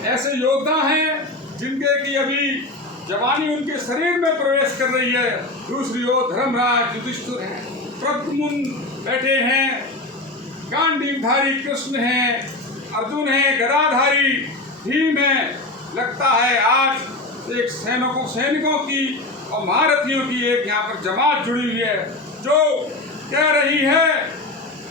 ऐसे योद्धा हैं जिनके की अभी जवानी उनके शरीर में प्रवेश कर रही है। दूसरी ओर धर्मराज युधिष्ठिर हैं, प्रद्युम्न बैठे हैं, गांडीवधारी कृष्ण हैं, अर्जुन है, गदाधारी भीम है। लगता है आज एक सैनिकों की और महारथियों की एक यहाँ पर जमात जुड़ी हुई है, जो कह रही है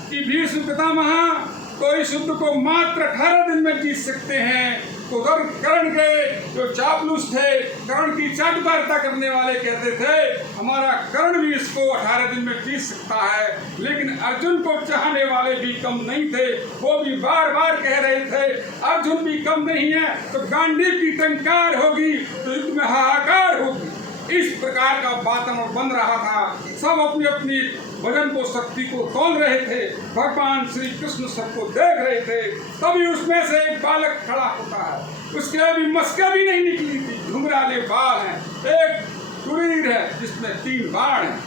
कि भीष्म पितामह तो इस युद्ध को मात्र 18 दिन में जीत सकते हैं। तो उधर कर्ण के जो चापलूस थे, कर्ण की चाटुकारिता करने वाले कहते थे हमारा कर्ण भी इसको 18 दिन में जीत सकता है। लेकिन अर्जुन को चाहने वाले भी कम नहीं थे, वो भी बार बार कह रहे थे अर्जुन भी कम नहीं है तो गांडीव की टंकार होगी तो युद्ध में हाहाकार होगी। इस प्रकार का वातावरण बन रहा था। सब अपनी अपनी वजन को, शक्ति को तोल रहे थे। भगवान श्री कृष्ण सबको देख रहे थे। तभी उसमें से एक बालक खड़ा होता है, उसके अभी मस्के भी नहीं निकली थी, घुंघराले बाल हैं, एक तुरीर है जिसमें 3 बाण हैं।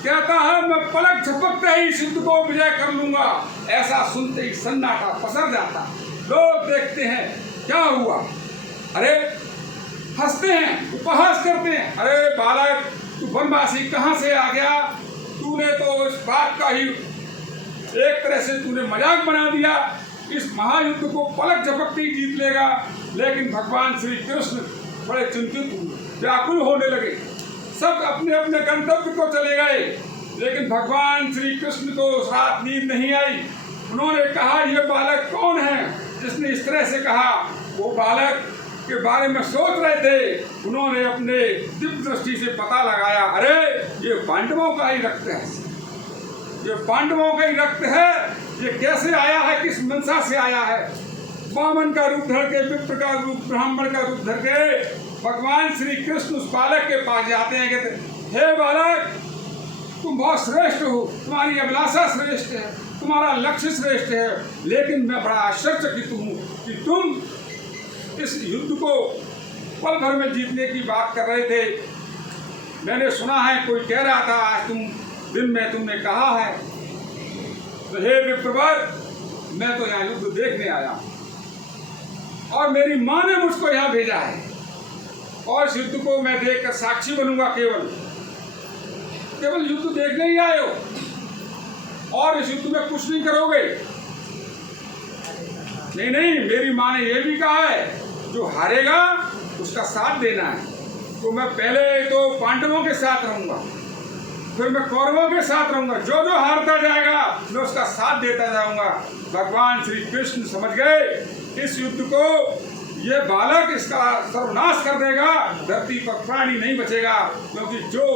कहता है मैं पलक झपकते ही इस युद्ध को विजय कर लूंगा। ऐसा सुनते ही सन्नाटा पसर जाता। लोग देखते हैं क्या हुआ, अरे हंसते हैं, उपहास करते हैं, अरे बालक तू वनवासी कहाँ से आ गया, तूने तो इस बात का ही एक तरह से तूने मजाक बना दिया, इस महायुद्ध को पलक झपकते ही जीत लेगा। लेकिन भगवान श्री कृष्ण बड़े चिंतित हुए, व्याकुल होने लगे। सब अपने अपने गंतव्य को चले गए, लेकिन भगवान श्री कृष्ण को उस रात नींद नहीं आई। उन्होंने कहा ये बालक कौन है जिसने इस तरह से कहा। वो बालक के बारे में सोच रहे थे। उन्होंने अपने दिव्य दृष्टि से पता लगाया, अरे ये पांडवों का ही रक्त है, ये पांडवों का ही रक्त है। ये कैसे आया है, किस मंशा से आया है। वामन का रूप धर के, विप्र का रूप, ब्राह्मण का रूप धर के भगवान श्री कृष्ण उस बालक के पास जाते हैं, कहते हे बालक तुम बहुत श्रेष्ठ हो, तुम्हारी अभिलाषा श्रेष्ठ है, तुम्हारा लक्ष्य श्रेष्ठ है, लेकिन मैं बड़ा आश्चर्यचकित हूँ कि तुम इस युद्ध को पल भर में जीतने की बात कर रहे थे। मैंने सुना है कोई कह रहा था आज दिन में तुमने कहा है। तो हे विप्रवर, मैं तो यहाँ युद्ध देखने आया और मेरी माँ ने मुझको यहाँ भेजा है और इस युद्ध को मैं देखकर साक्षी बनूंगा। केवल युद्ध देखने ही आए हो और इस युद्ध में कुछ नहीं करोगे। नहीं, मेरी माँ ने यह भी कहा है जो हारेगा उसका साथ देना है। तो मैं पहले तो पांडवों के साथ रहूंगा, फिर मैं कौरवों के साथ रहूंगा, जो जो हारता जाएगा मैं उसका साथ देता जाऊंगा। भगवान श्री कृष्ण समझ गए इस युद्ध को ये बालक इसका सर्वनाश कर देगा, धरती पर प्राणी नहीं बचेगा, क्योंकि जो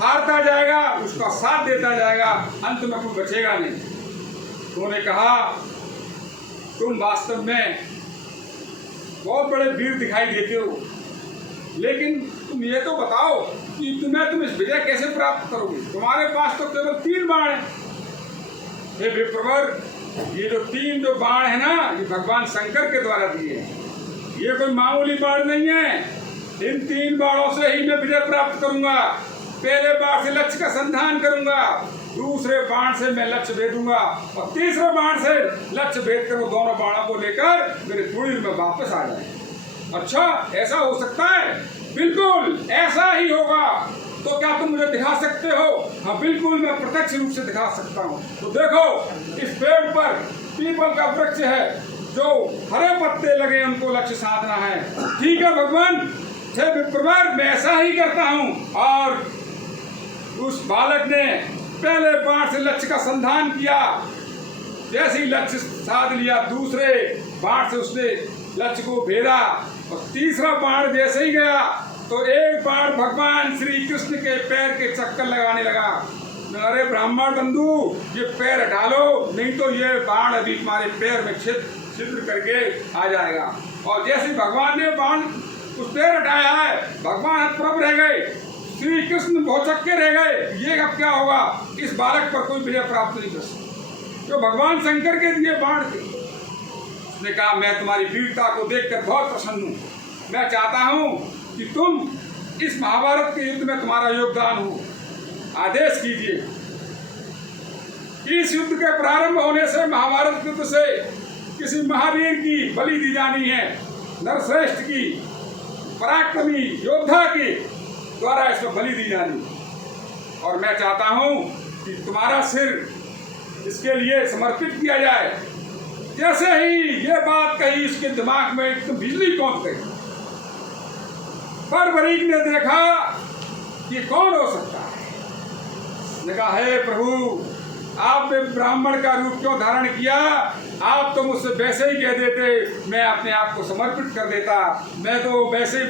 हारता जाएगा उसका साथ देता जाएगा, अंत में कोई बचेगा नहीं। उन्होंने कहा तुम वास्तव में बहुत बड़े वीर दिखाई देते हो, लेकिन तुम ये तो बताओ कि तुम इस विजय कैसे प्राप्त करोगे। तुम्हारे पास तो केवल 3 बाण हैं। हे विप्रवर, ये जो 3 बाण है ना, ये भगवान शंकर के द्वारा दिए हैं। ये कोई मामूली बाण नहीं है। इन 3 बाणों से ही मैं विजय प्राप्त करूंगा। पहले बाण से लक्ष्य का संधान करूंगा, दूसरे बाण से मैं लक्ष्य भेदूंगा और तीसरे बाण से लक्ष्य भेद कर वो दोनों बाणों को लेकर मेरे कुटीर में वापस आ जाए। अच्छा, ऐसा हो सकता है? बिल्कुल ऐसा ही होगा। तो क्या तुम मुझे दिखा सकते हो? हाँ बिल्कुल, मैं प्रत्यक्ष रूप से दिखा सकता हूँ। तो देखो इस पेड़ पर पीपल का वृक्ष है, जो हरे पत्ते लगे उनको लक्ष्य साधना है। ठीक है भगवान, हे विप्रवर, मैं ऐसा ही करता हूँ। और उस बालक ने पहले बाण से लक्ष्य का संधान किया, जैसे ही लक्ष्य साध लिया, दूसरे बाण से उसने लक्ष्य को भेदा और तीसरा बाण जैसे ही गया तो एक बाण भगवान श्री कृष्ण के पैर के चक्कर लगाने लगा। अरे ब्राह्मण बंधु, ये पैर हटा लो, नहीं तो ये बाण अभी तुम्हारे पैर में छिद्र करके आ जाएगा। और जैसे भगवान ने बाण उस पैर हटाया है, भगवान प्रभ रह गए, श्री कृष्ण भौचक्के रह गए। ये अब क्या होगा, इस बालक पर कोई विजय प्राप्त नहीं कर सकता, जो भगवान शंकर के दिए बाण थे। उसने कहा मैं तुम्हारी वीरता को देखकर बहुत प्रसन्न हूँ। मैं चाहता हूँ कि तुम इस महाभारत के युद्ध में तुम्हारा योगदान हो। आदेश कीजिए। इस युद्ध के प्रारंभ होने से महाभारत युद्ध से किसी महावीर की बलि दी जानी है। नरश्रेष्ठ की, पराक्रमी योद्धा के द्वारा इसमें बलि दी जानी। और मैं चाहता हूं कि तुम्हारा सिर इसके लिए समर्पित किया जाए। जैसे ही ये बात कही, इसके दिमाग में एकदम बिजली कौंध गई। बर्बरीक ने देखा कि कौन हो सकता है। ने कहा, हे प्रभु, आपने ब्राह्मण का रूप क्यों धारण किया? आप तो मुझसे वैसे ही कह देते, मैं अपने आप को समर्पित कर देता। मैं तो वैसे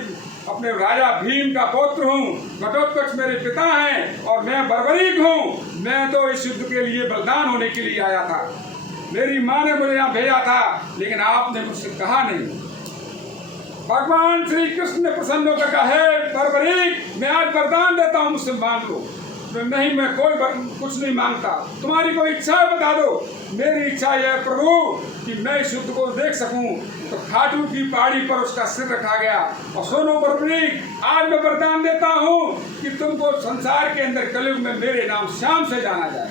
अपने राजा भीम का पुत्र हूँ, घटोत्कच मेरे पिता हैं और मैं बर्बरीक हूँ। मैं तो इस युद्ध के लिए बलिदान होने के लिए आया था। मेरी माँ ने मुझे यहाँ भेजा था, लेकिन आपने मुझसे कहा नहीं। भगवान श्री कृष्ण ने प्रसन्न होकर कहा, हे बर्बरीक, मैं आज वरदान देता हूँ, मुझसे मांग लो। नहीं, मैं कोई कुछ नहीं मांगता, तुम्हारी कोई इच्छा है बता दो। मेरी इच्छा यह है प्रभु कि मैं इस युद्ध को देख सकूं। तो खाटू की पहाड़ी पर उसका सिर रखा गया। और सुनो बर्बरीक, आज मैं वरदान देता हूं कि तुमको संसार के अंदर कलयुग में मेरे नाम श्याम से जाना जाए।